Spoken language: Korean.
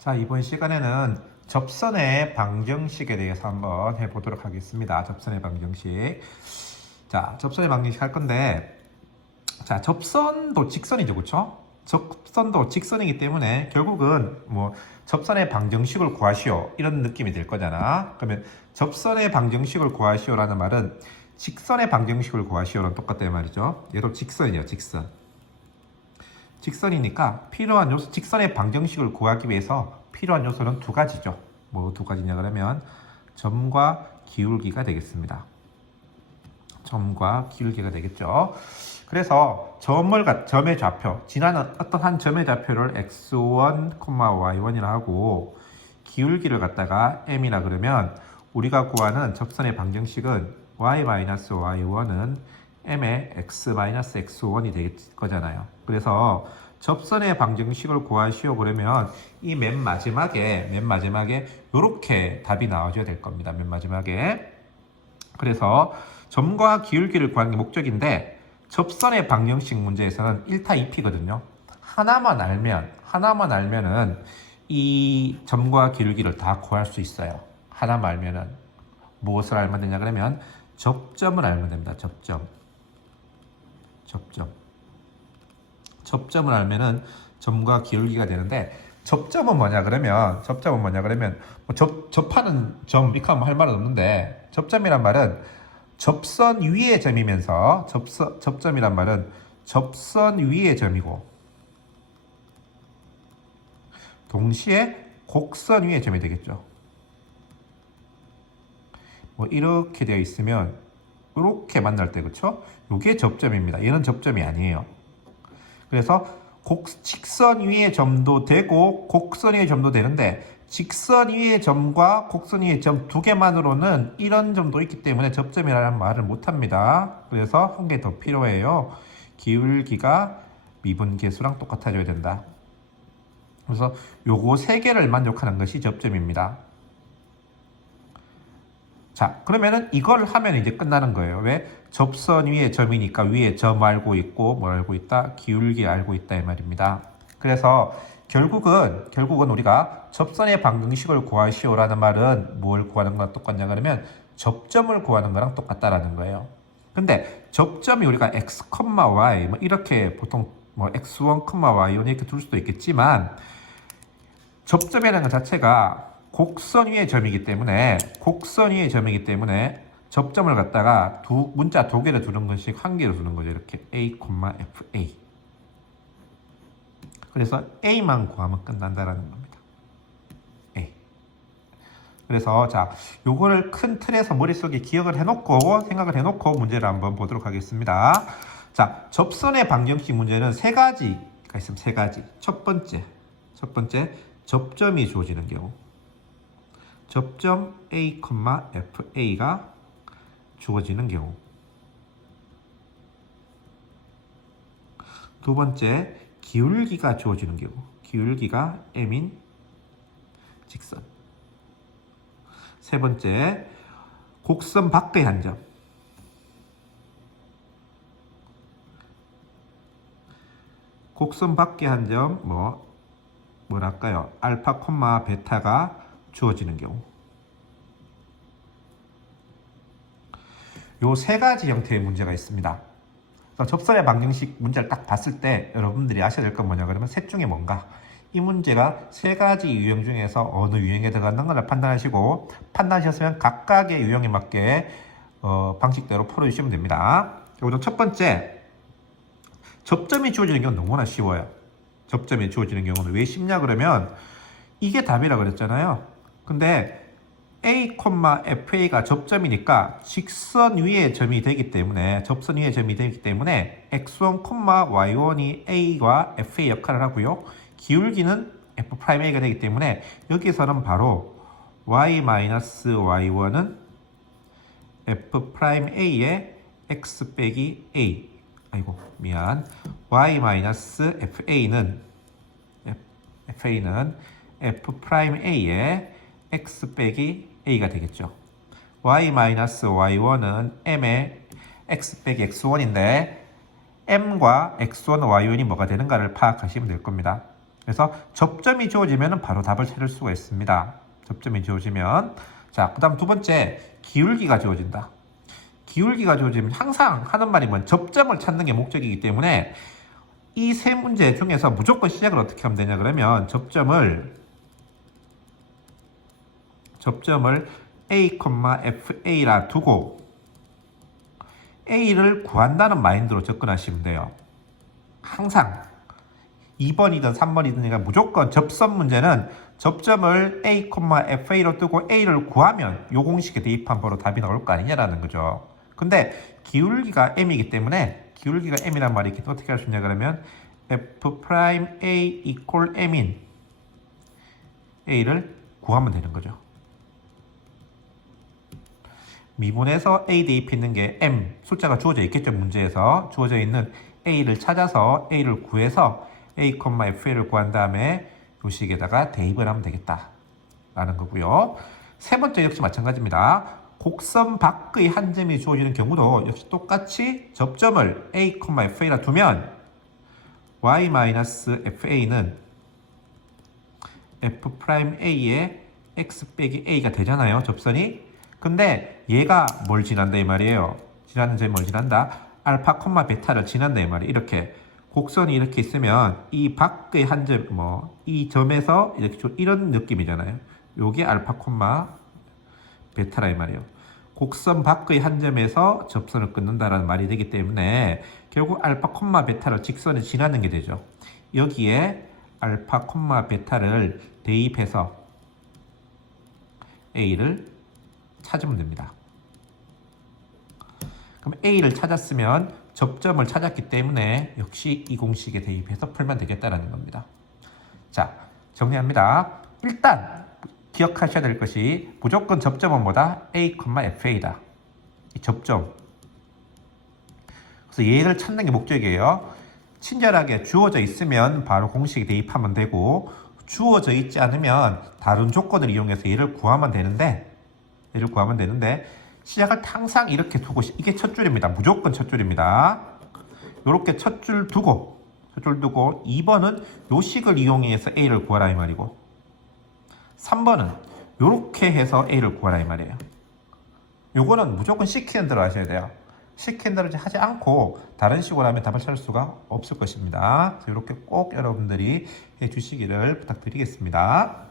자, 이번 시간에는 접선의 방정식에 대해서 한번 해보도록 하겠습니다. 접선의 방정식. 자, 접선의 방정식 할 건데, 자, 접선도 직선이죠, 그쵸? 접선도 직선이기 때문에 결국은 뭐 접선의 방정식을 구하시오 이런 느낌이 들 거잖아. 그러면 접선의 방정식을 구하시오라는 말은 직선의 방정식을 구하시오랑 똑같단 말이죠. 얘도 직선이에요, 직선. 직선이니까 필요한 요소, 직선의 방정식을 구하기 위해서 필요한 요소는 두 가지죠. 뭐 두 가지냐 그러면 점과 기울기가 되겠습니다. 점과 기울기가 되겠죠. 그래서 점의 좌표, 지나는 어떤 한 점의 좌표를 x1, y1이라 하고 기울기를 갖다가 m이라 그러면 우리가 구하는 접선의 방정식은 y-y1은 m의 x-x1이 될 거잖아요. 그래서 접선의 방정식을 구하시오 그러면 이 맨 마지막에 이렇게 답이 나와줘야 될 겁니다. 맨 마지막에. 그래서 점과 기울기를 구하는 게 목적인데 접선의 방정식 문제에서는 1타 2피거든요. 하나만 알면은 이 점과 기울기를 다 구할 수 있어요. 하나만 알면은 무엇을 알면 되냐 그러면 접점을 알면 됩니다. 접점을 알면은 점과 기울기가 되는데 접점은 뭐냐 그러면 뭐 접하는 점 이렇게 하면 할 말은 없는데 접점이란 말은 접선 위의 점이면서 접점이란 말은 접선 위의 점이고 동시에 곡선 위의 점이 되겠죠. 뭐 이렇게 되어 있으면 이렇게 만날 때 그렇죠? 이게 접점입니다. 얘는 접점이 아니에요. 그래서 직선 위의 점도 되고 곡선 위의 점도 되는데 직선 위의 점과 곡선 위의 점 두 개만으로는 이런 점도 있기 때문에 접점이라는 말을 못합니다. 그래서 한 개 더 필요해요. 기울기가 미분계수랑 똑같아져야 된다. 그래서 요거 세 개를 만족하는 것이 접점입니다. 자, 그러면은 이걸 하면 이제 끝나는 거예요. 왜? 접선 위에 점이니까 위에 점 알고 있고 뭘 알고 있다? 기울기 알고 있다 이 말입니다. 그래서 결국은 우리가 접선의 방정식을 구하시오라는 말은 뭘 구하는 거랑 똑같냐 그러면 접점을 구하는 거랑 똑같다라는 거예요. 근데 접점이 우리가 x, y 뭐 이렇게 보통 뭐 x1, y1 이렇게 둘 수도 있겠지만 접점이라는 것 자체가 곡선 위의 점이기 때문에 접점을 갖다가 문자 두 개를 두는 것씩 한 개로 두는 거죠. 이렇게 a, fa. 그래서 a만 구하면 끝난다라는 겁니다. a. 그래서 자, 요거를 큰 틀에서 머릿속에 기억을 해놓고 생각을 해놓고 문제를 한번 보도록 하겠습니다. 자, 접선의 방정식 문제는 세 가지가 있으면 세 가지. 첫 번째 접점이 주어지는 경우. 접점 A, FA가 주어지는 경우. 두 번째, 기울기가 주어지는 경우. 기울기가 M인 직선. 세 번째, 곡선 밖의 한 점. 곡선 밖의 한 점, 뭐랄까요? 알파, 베타가 주어지는 경우. 요 세 가지 형태의 문제가 있습니다. 접선의 방정식 문제를 딱 봤을 때 여러분들이 아셔야 될 건 뭐냐 그러면 셋 중에 뭔가 이 문제가 세 가지 유형 중에서 어느 유형에 들어가는 판단하시고 판단하셨으면 각각의 유형에 맞게 방식대로 풀어주시면 됩니다. 우선 첫 번째 접점이 주어지는 경우는 너무나 쉬워요. 접점이 주어지는 경우는 왜 쉽냐 그러면 이게 답이라 그랬잖아요. 근데 A, FA가 접점이니까 접선 위의 점이 되기 때문에 X1, Y1이 A와 FA 역할을 하고요. 기울기는 F'A가 되기 때문에 여기서는 바로 Y-Y1은 F'A의 X 빼기 A Y-FA는 F'A의 X 빼기 A가 되겠죠. Y-Y1은 M의 X 빼기 X1인데 M과 X1, Y1이 뭐가 되는가를 파악하시면 될 겁니다. 그래서 접점이 주어지면 바로 답을 찾을 수가 있습니다. 접점이 주어지면. 자, 그 다음 두 번째, 기울기가 주어진다. 기울기가 주어지면 항상 하는 말이 뭐냐, 접점을 찾는 게 목적이기 때문에 이 세 문제 중에서 무조건 시작을 어떻게 하면 되냐 그러면 접점을 A, FA라 두고 A를 구한다는 마인드로 접근하시면 돼요. 항상 2번이든 3번이든 무조건 접선 문제는 접점을 A, FA로 뜨고 A를 구하면 요 공식에 대입한 바로 답이 나올 거 아니냐라는 거죠. 근데 기울기가 M이기 때문에 기울기가 M이란 말이 어떻게 할 수 있냐 그러면 F'A equal M인 A를 구하면 되는 거죠. 미분에서 A 대입했는 게 M 숫자가 주어져 있겠죠. 문제에서 주어져 있는 A를 찾아서 A를 구해서 A, FA를 구한 다음에 요 식에다가 대입을 하면 되겠다 라는 거고요. 세 번째 역시 마찬가지입니다. 곡선 밖의 한 점이 주어지는 경우도 역시 똑같이 접점을 A, FA라 두면 Y-FA는 F'A의 X 빼기 A가 되잖아요. 접선이. 근데 얘가 뭘 지난다 이 말이에요. 지나는 점이 뭘 지난다? 알파, 베타를 지난다 이 말이에요. 이렇게 곡선이 이렇게 있으면 이 밖의 한 점, 이 점에서 이렇게 이런 느낌이잖아요. 요게 알파, 베타라 이 말이에요. 곡선 밖의 한 점에서 접선을 끊는다라는 말이 되기 때문에 결국 알파, 베타를 직선에 지나는 게 되죠. 여기에 알파, 베타를 대입해서 A를 찾으면 됩니다. 그럼 A를 찾았으면 접점을 찾았기 때문에 역시 이 공식에 대입해서 풀면 되겠다라는 겁니다. 자, 정리합니다. 일단 기억하셔야 될 것이 무조건 접점은 뭐다? A, FA다. 이 접점. 그래서 얘를 찾는 게 목적이에요. 친절하게 주어져 있으면 바로 공식에 대입하면 되고 주어져 있지 않으면 다른 조건을 이용해서 얘를 구하면 되는데 시작을 항상 이렇게 두고 이게 첫 줄입니다. 무조건 첫 줄입니다. 이렇게 첫 줄 두고 2번은 요 식을 이용해서 A를 구하라 이 말이고 3번은 이렇게 해서 A를 구하라 이 말이에요. 요거는 무조건 시키는 대로 하셔야 돼요. 시키는 대로 하지 않고 다른 식으로 하면 답을 찾을 수가 없을 것입니다. 이렇게 꼭 여러분들이 해주시기를 부탁드리겠습니다.